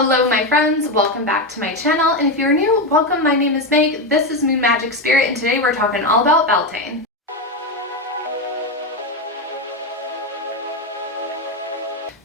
Hello my friends, welcome back to my channel, and if you're new, welcome. My name is Meg, this is Moon Magic Spirit, and today we're talking all about Beltane.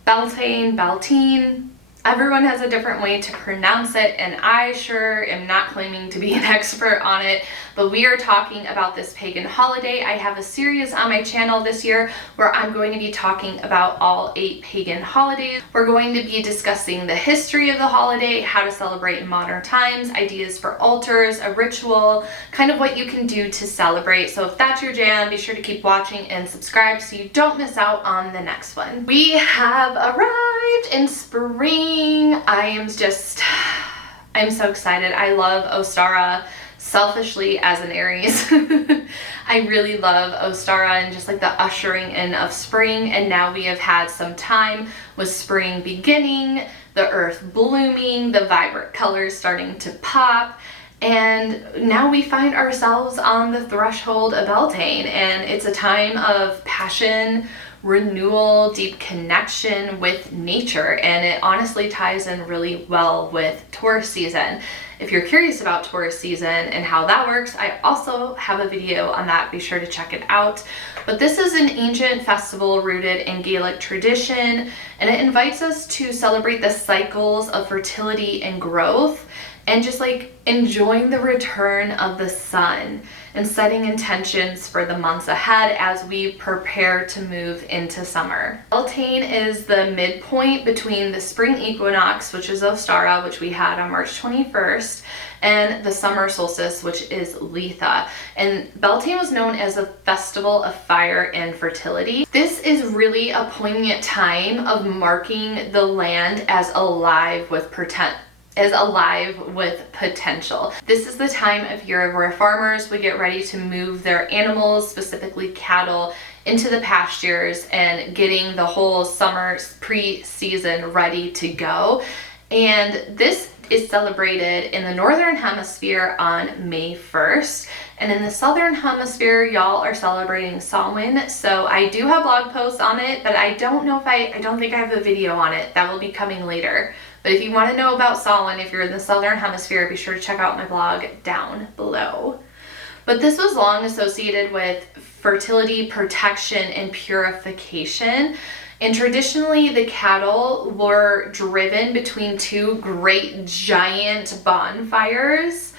Beltane, everyone has a different way to pronounce it, and I sure am not claiming to be an expert on it, but we are talking about this pagan holiday. I have a series on my channel this year where I'm going to be talking about all 8 pagan holidays. We're going to be discussing the history of the holiday, how to celebrate in modern times, ideas for altars, a ritual, kind of what you can do to celebrate. So if that's your jam, be sure to keep watching and subscribe so you don't miss out on the next one. We have arrived in spring. I'm so excited. I love Ostara. Selfishly, as an Aries, I really love Ostara and just like the ushering in of spring, and now we have had some time with spring beginning, the earth blooming, the vibrant colors starting to pop, and now we find ourselves on the threshold of Beltane, and it's a time of passion, renewal, deep connection with nature, and it honestly ties in really well with Taurus season. If you're curious about Taurus season and how that works, I also have a video on that. Be sure to check it out. But this is an ancient festival rooted in Gaelic tradition, and it invites us to celebrate the cycles of fertility and growth, and just like enjoying the return of the sun and setting intentions for the months ahead as we prepare to move into summer. Beltane is the midpoint between the spring equinox, which is Ostara, which we had on March 21st, and the summer solstice, which is Litha. And Beltane was known as a festival of fire and fertility. This is really a poignant time of marking the land as alive with potential. This is the time of year where farmers would get ready to move their animals, specifically cattle, into the pastures and getting the whole summer pre-season ready to go. And this is celebrated in the Northern Hemisphere on May 1st. And in the Southern Hemisphere, y'all are celebrating Samhain. So I do have blog posts on it, but I don't think I have a video on it. That will be coming later. But if you want to know about Samhain, if you're in the Southern Hemisphere, be sure to check out my blog down below. But this was long associated with fertility, protection, and purification. And traditionally, the cattle were driven between 2 great giant bonfires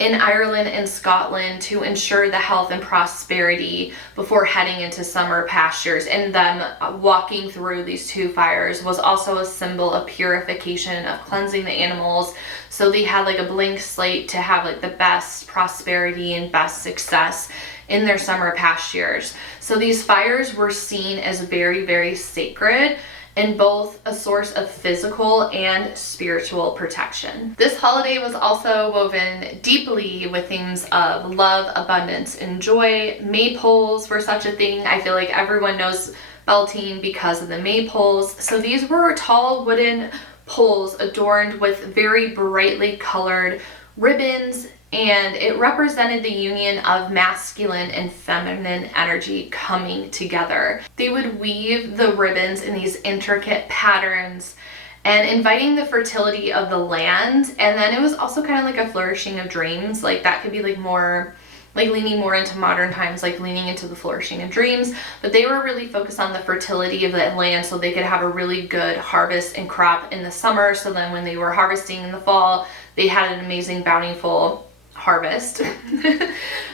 in Ireland and Scotland to ensure the health and prosperity before heading into summer pastures. And them walking through these 2 fires was also a symbol of purification, of cleansing the animals, so they had like a blank slate to have like the best prosperity and best success in their summer pastures. So these fires were seen as very, very sacred, and both a source of physical and spiritual protection. This holiday was also woven deeply with themes of love, abundance, and joy. Maypoles were such a thing. I feel like everyone knows Beltane because of the maypoles. So these were tall wooden poles adorned with very brightly colored ribbons, and it represented the union of masculine and feminine energy coming together. They would weave the ribbons in these intricate patterns and inviting the fertility of the land. And then it was also kind of like a flourishing of dreams. Like that could be like more like leaning more into modern times, like leaning into the flourishing of dreams, but they were really focused on the fertility of the land so they could have a really good harvest and crop in the summer. So then when they were harvesting in the fall, they had an amazing bountiful harvest.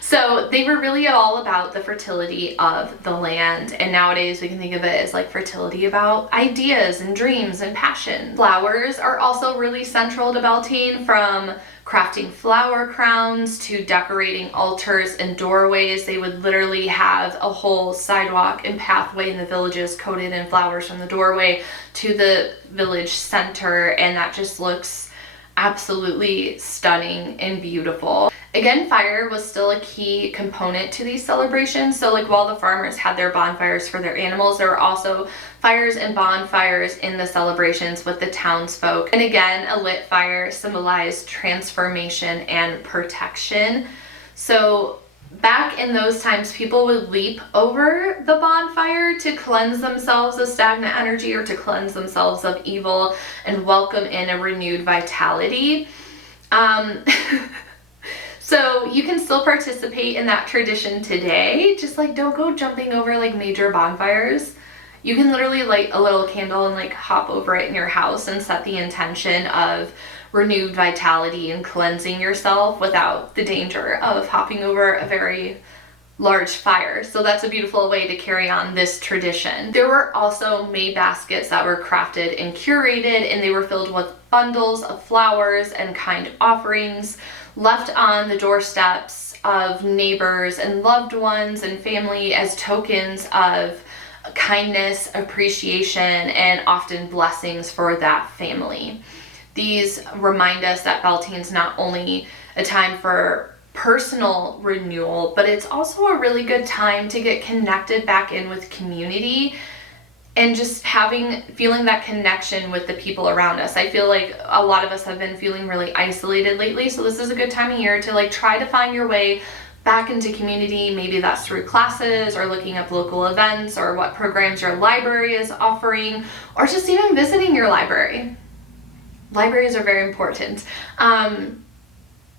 So they were really all about the fertility of the land, and nowadays we can think of it as like fertility about ideas and dreams and passion. Flowers are also really central to Beltane, from crafting flower crowns to decorating altars and doorways. They would literally have a whole sidewalk and pathway in the villages coated in flowers from the doorway to the village center, and that just looks absolutely stunning and beautiful. Again, fire was still a key component to these celebrations. So like while the farmers had their bonfires for their animals, there were also fires and bonfires in the celebrations with the townsfolk. And again, a lit fire symbolized transformation and protection. So Back in those times, people would leap over the bonfire to cleanse themselves of stagnant energy or to cleanse themselves of evil and welcome in a renewed vitality. So you can still participate in that tradition today, just like don't go jumping over like major bonfires. You can literally light a little candle and like hop over it in your house and set the intention of renewed vitality and cleansing yourself without the danger of hopping over a very large fire. So that's a beautiful way to carry on this tradition. There were also May baskets that were crafted and curated, and they were filled with bundles of flowers and kind offerings left on the doorsteps of neighbors and loved ones and family as tokens of kindness, appreciation, and often blessings for that family. These remind us that Beltane's not only a time for personal renewal, but it's also a really good time to get connected back in with community and just feeling that connection with the people around us. I feel like a lot of us have been feeling really isolated lately, so this is a good time of year to like try to find your way back into community. Maybe that's through classes or looking up local events or what programs your library is offering, or just even visiting your library. Libraries are very important.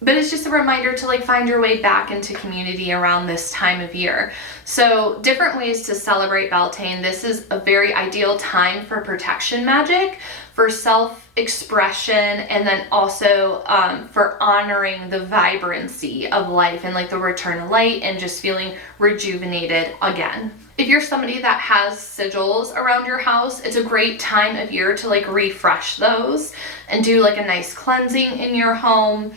But it's just a reminder to like find your way back into community around this time of year. So different ways to celebrate Beltane. This is a very ideal time for protection magic, for self-expression, and then also for honoring the vibrancy of life and like the return of light and just feeling rejuvenated again. If you're somebody that has sigils around your house, it's a great time of year to like refresh those and do like a nice cleansing in your home.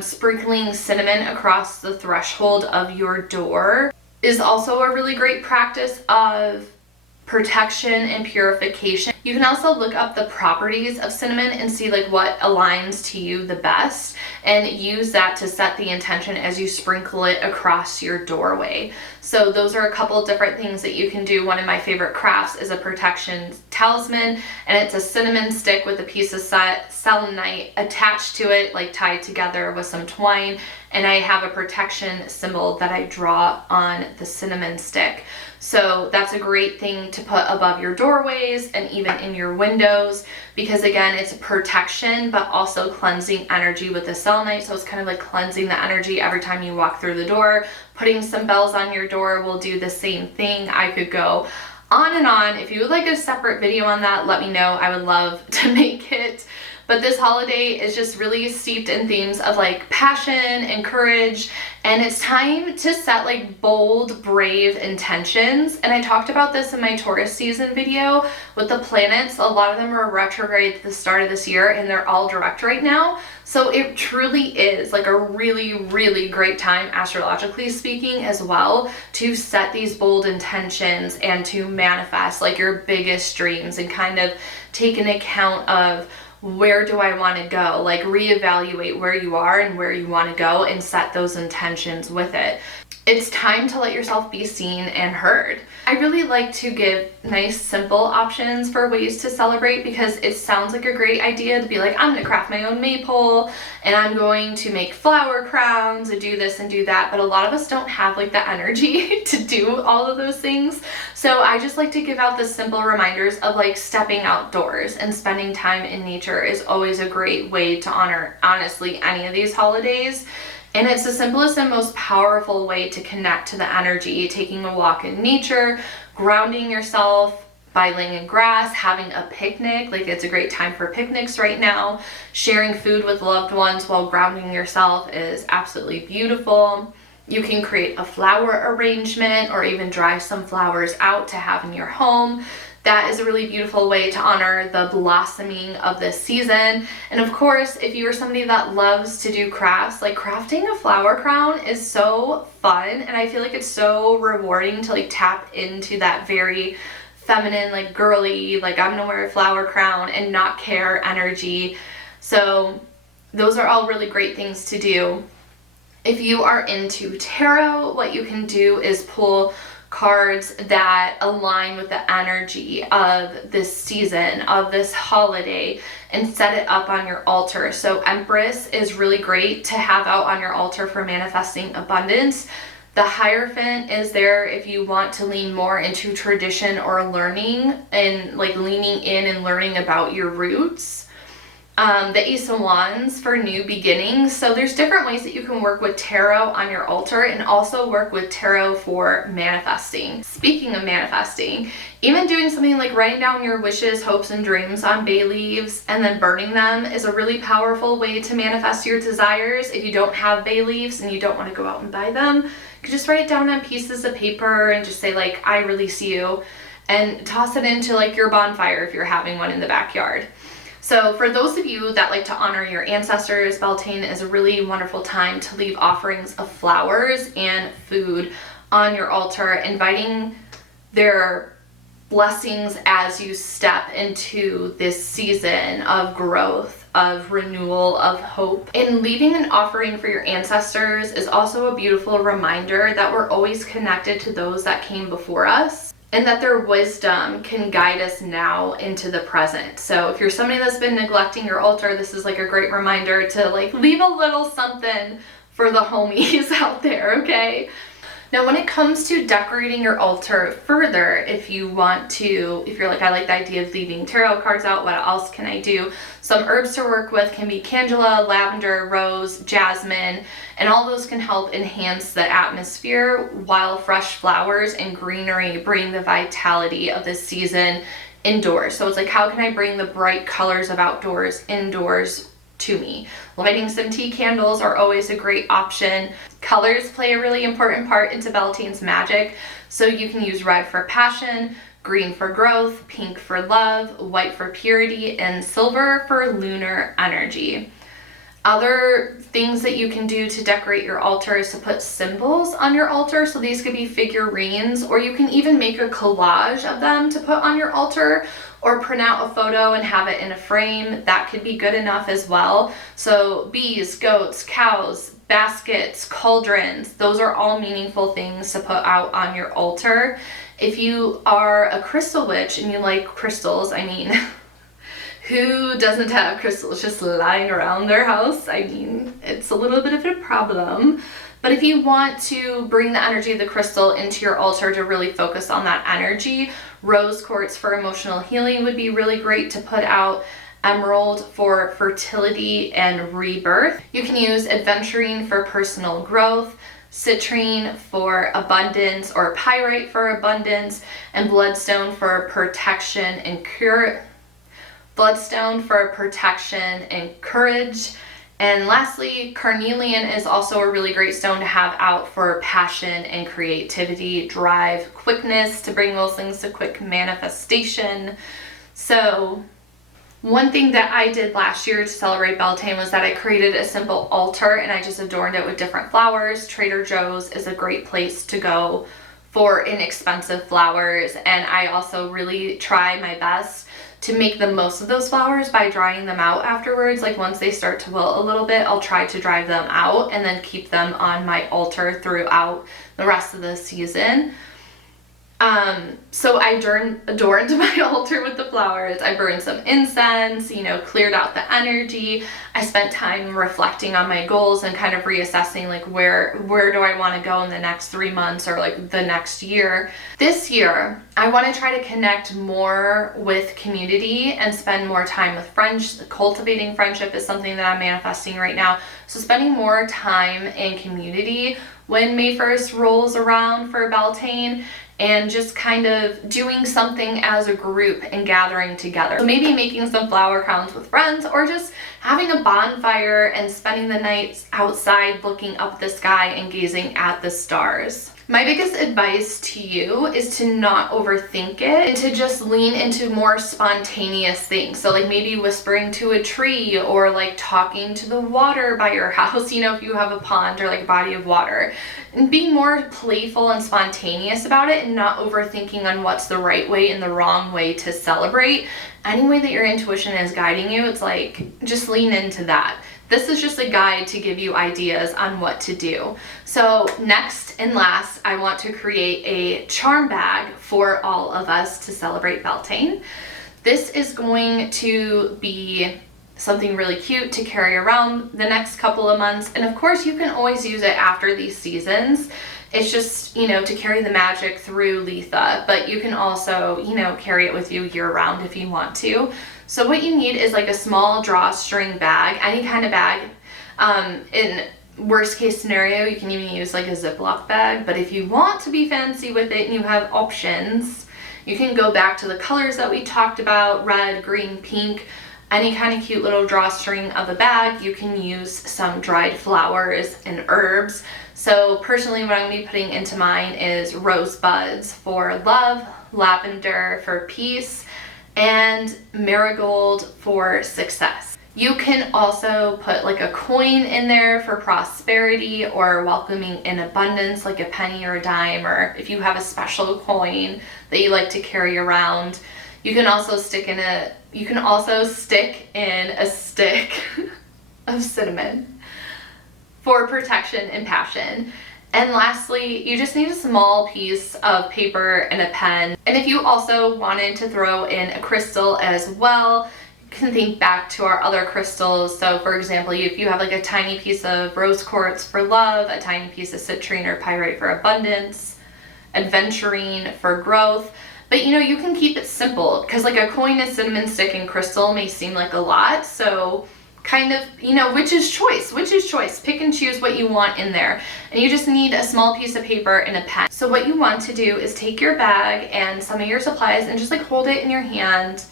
Sprinkling cinnamon across the threshold of your door is also a really great practice of protection and purification. You can also look up the properties of cinnamon and see like what aligns to you the best and use that to set the intention as you sprinkle it across your doorway. So those are a couple different things that you can do. One of my favorite crafts is a protection talisman, and it's a cinnamon stick with a piece of selenite attached to it, like tied together with some twine, and I have a protection symbol that I draw on the cinnamon stick. So that's a great thing to put above your doorways and even in your windows, because again, it's protection but also cleansing energy with the selenite. So it's kind of like cleansing the energy every time you walk through the door. Putting some bells on your door will do the same thing. I could go on and on. If you would like a separate video on that, let me know. I would love to make it. But this holiday is just really steeped in themes of like passion and courage, and it's time to set like bold, brave intentions. And I talked about this in my Taurus season video with the planets. A lot of them are retrograde at the start of this year, and they're all direct right now. So it truly is like a really, really great time, astrologically speaking, as well, to set these bold intentions and to manifest like your biggest dreams and kind of take an account of where do I want to go? Like reevaluate where you are and where you want to go and set those intentions with it. It's time to let yourself be seen and heard. I really like to give nice, simple options for ways to celebrate, because it sounds like a great idea to be like, I'm going to craft my own maypole and I'm going to make flower crowns and do this and do that. But a lot of us don't have like the energy to do all of those things. So I just like to give out the simple reminders of like stepping outdoors and spending time in nature is always a great way to honor, honestly, any of these holidays. And it's the simplest and most powerful way to connect to the energy. Taking a walk in nature, grounding yourself by laying in grass, having a picnic. Like it's a great time for picnics right now. Sharing food with loved ones while grounding yourself is absolutely beautiful. You can create a flower arrangement or even dry some flowers out to have in your home. That is a really beautiful way to honor the blossoming of this season. And of course, if you are somebody that loves to do crafts, like crafting a flower crown is so fun, and I feel like it's so rewarding to like tap into that very feminine, like girly, like I'm gonna wear a flower crown and not care energy. So those are all really great things to do. If you are into tarot, what you can do is pull cards that align with the energy of this season, of this holiday, and set it up on your altar. So Empress is really great to have out on your altar for manifesting abundance. The Hierophant is there if you want to lean more into tradition or learning and like leaning in and learning about your roots. The Ace of Wands for new beginnings. So there's different ways that you can work with tarot on your altar and also work with tarot for manifesting. Speaking of manifesting, even doing something like writing down your wishes, hopes, and dreams on bay leaves and then burning them is a really powerful way to manifest your desires. If you don't have bay leaves and you don't want to go out and buy them, you can just write it down on pieces of paper and just say like, I release you, and toss it into like your bonfire if you're having one in the backyard. So for those of you that like to honor your ancestors, Beltane is a really wonderful time to leave offerings of flowers and food on your altar, inviting their blessings as you step into this season of growth, of renewal, of hope. And leaving an offering for your ancestors is also a beautiful reminder that we're always connected to those that came before us, and that their wisdom can guide us now into the present. So if you're somebody that's been neglecting your altar, this is like a great reminder to like leave a little something for the homies out there, okay? Now, when it comes to decorating your altar further, if you're like, I like the idea of leaving tarot cards out, what else can I do? Some herbs to work with can be calendula, lavender, rose, jasmine, and all those can help enhance the atmosphere, while fresh flowers and greenery bring the vitality of this season indoors. So it's like, how can I bring the bright colors of outdoors indoors to me? Lighting some tea candles are always a great option. Colors play a really important part into Beltane's magic. So you can use red for passion, green for growth, pink for love, white for purity, and silver for lunar energy. Other things that you can do to decorate your altar is to put symbols on your altar. So these could be figurines, or you can even make a collage of them to put on your altar, or print out a photo and have it in a frame. That could be good enough as well. So bees, goats, cows, baskets, cauldrons, those are all meaningful things to put out on your altar. If you are a crystal witch and you like crystals, I mean, who doesn't have crystals just lying around their house? I mean, it's a little bit of a problem. But if you want to bring the energy of the crystal into your altar to really focus on that energy, rose quartz for emotional healing would be really great to put out. Emerald for fertility and rebirth. You can use aventurine for personal growth, citrine for abundance, or pyrite for abundance, and bloodstone for protection and courage. And lastly, carnelian is also a really great stone to have out for passion and creativity, drive, quickness, to bring those things to quick manifestation. So one thing that I did last year to celebrate Beltane was that I created a simple altar and I just adorned it with different flowers. Trader Joe's is a great place to go for inexpensive flowers, and I also really try my best to make the most of those flowers by drying them out afterwards. Like once they start to wilt a little bit, I'll try to dry them out and then keep them on my altar throughout the rest of the season. So I adorned my altar with the flowers. I burned some incense, cleared out the energy. I spent time reflecting on my goals and kind of reassessing like where do I want to go in the next 3 months or like the next year. This year, I want to try to connect more with community and spend more time with friends. Cultivating friendship is something that I'm manifesting right now. So spending more time in community when May 1st rolls around for Beltane, and just kind of doing something as a group and gathering together. So maybe making some flower crowns with friends, or just having a bonfire and spending the nights outside looking up the sky and gazing at the stars. My biggest advice to you is to not overthink it and to just lean into more spontaneous things. So like maybe whispering to a tree, or like talking to the water by your house, if you have a pond or like a body of water, and being more playful and spontaneous about it and not overthinking on what's the right way and the wrong way to celebrate. Any way that your intuition is guiding you, it's like, just lean into that. This is just a guide to give you ideas on what to do. So next and last, I want to create a charm bag for all of us to celebrate Beltane. This is going to be something really cute to carry around the next couple of months. And of course, you can always use it after these seasons. It's just, you know, to carry the magic through Letha, but you can also, you know, carry it with you year round if you want to. So what you need is like a small drawstring bag, any kind of bag. In worst case scenario, you can even use like a Ziploc bag, but if you want to be fancy with it and you have options, you can go back to the colors that we talked about, red, green, pink, any kind of cute little drawstring of a bag. You can use some dried flowers and herbs. So personally, what I'm going to be putting into mine is rosebuds for love, lavender for peace, and marigold for success. You can also put like a coin in there for prosperity or welcoming in abundance, like a penny or a dime, or if you have a special coin that you like to carry around. You can also stick in a stick of cinnamon for protection and passion. And lastly, you just need a small piece of paper and a pen. And if you also wanted to throw in a crystal as well, you can think back to our other crystals. So for example, if you have like a tiny piece of rose quartz for love, a tiny piece of citrine or pyrite for abundance, aventurine for growth. But you know, you can keep it simple, because like a coin, a cinnamon stick, and crystal may seem like a lot. So kind of, you know, which is choice. Pick and choose what you want in there. And you just need a small piece of paper and a pen. So what you want to do is take your bag and some of your supplies and just like hold it in your hand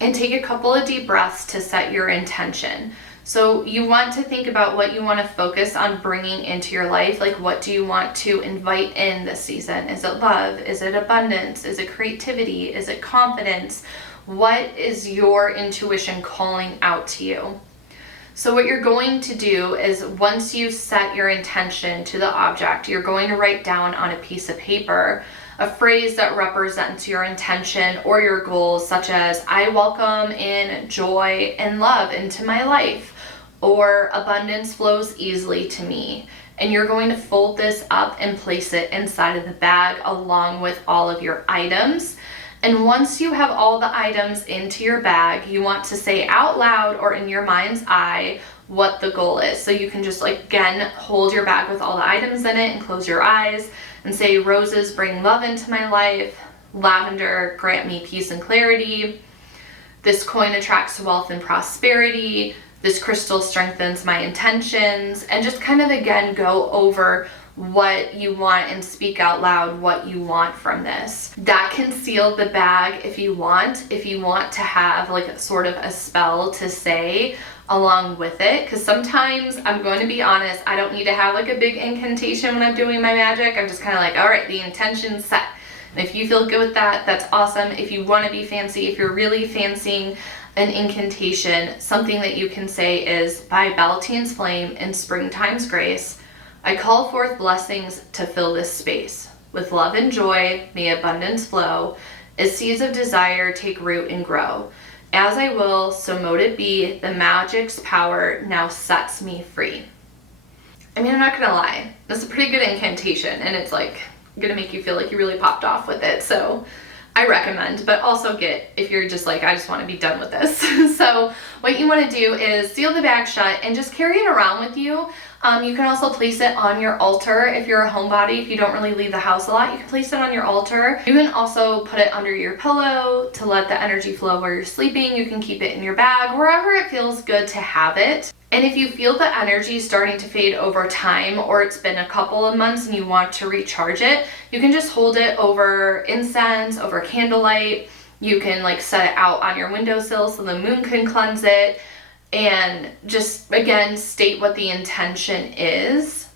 and take a couple of deep breaths to set your intention. So you want to think about what you want to focus on bringing into your life. Like, what do you want to invite in this season? Is it love? Is it abundance? Is it creativity? Is it confidence? What is your intuition calling out to you? So what you're going to do is, once you set your intention to the object, you're going to write down on a piece of paper a phrase that represents your intention or your goals, such as, I welcome in joy and love into my life, or abundance flows easily to me. And you're going to fold this up and place it inside of the bag along with all of your items. And once you have all the items into your bag, you want to say out loud or in your mind's eye what the goal is. So you can just, like, again, hold your bag with all the items in it and close your eyes and say, roses bring love into my life, lavender grant me peace and clarity, this coin attracts wealth and prosperity, this crystal strengthens my intentions, and just kind of again go over what you want and speak out loud what you want from this. That can seal the bag if you want to have like sort of a spell to say along with it, because sometimes, I'm going to be honest, I don't need to have like a big incantation when I'm doing my magic. I'm just kind of like, all right, the intention's set. And if you feel good with that, that's awesome. If you want to be fancy, if you're really fancying an incantation, something that you can say is, by Beltane's flame in springtime's grace, I call forth blessings to fill this space. With love and joy, may abundance flow, as seeds of desire take root and grow. As I will, so mote it be, the magic's power now sets me free. I mean, I'm not gonna lie, that's a pretty good incantation, and it's like gonna make you feel like you really popped off with it. So I recommend, but also if you're just like, I just want to be done with this. So what you want to do is seal the bag shut and just carry it around with you. You can also place it on your altar if you're a homebody. If you don't really leave the house a lot, you can place it on your altar. You can also put it under your pillow to let the energy flow where you're sleeping. You can keep it in your bag, wherever it feels good to have it. And if you feel the energy starting to fade over time, or it's been a couple of months and you want to recharge it, you can just hold it over incense, over candlelight. You can like set it out on your windowsill so the moon can cleanse it, and just again state what the intention is,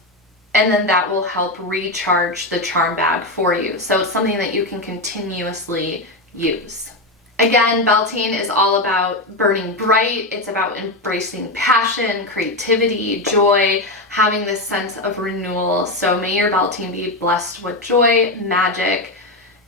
and then that will help recharge the charm bag for you. So it's something that you can continuously use. Again, Beltane is all about burning bright. It's about embracing passion, creativity, joy, having this sense of renewal. So may your Beltane be blessed with joy, magic,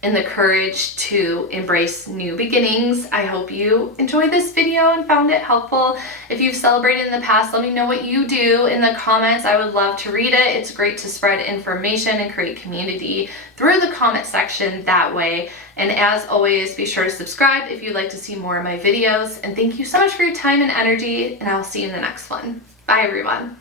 and the courage to embrace new beginnings. I hope you enjoyed this video and found it helpful. If you've celebrated in the past, let me know what you do in the comments. I would love to read it. It's great to spread information and create community through the comment section that way. And as always, be sure to subscribe if you'd like to see more of my videos. And thank you so much for your time and energy, and I'll see you in the next one. Bye, everyone.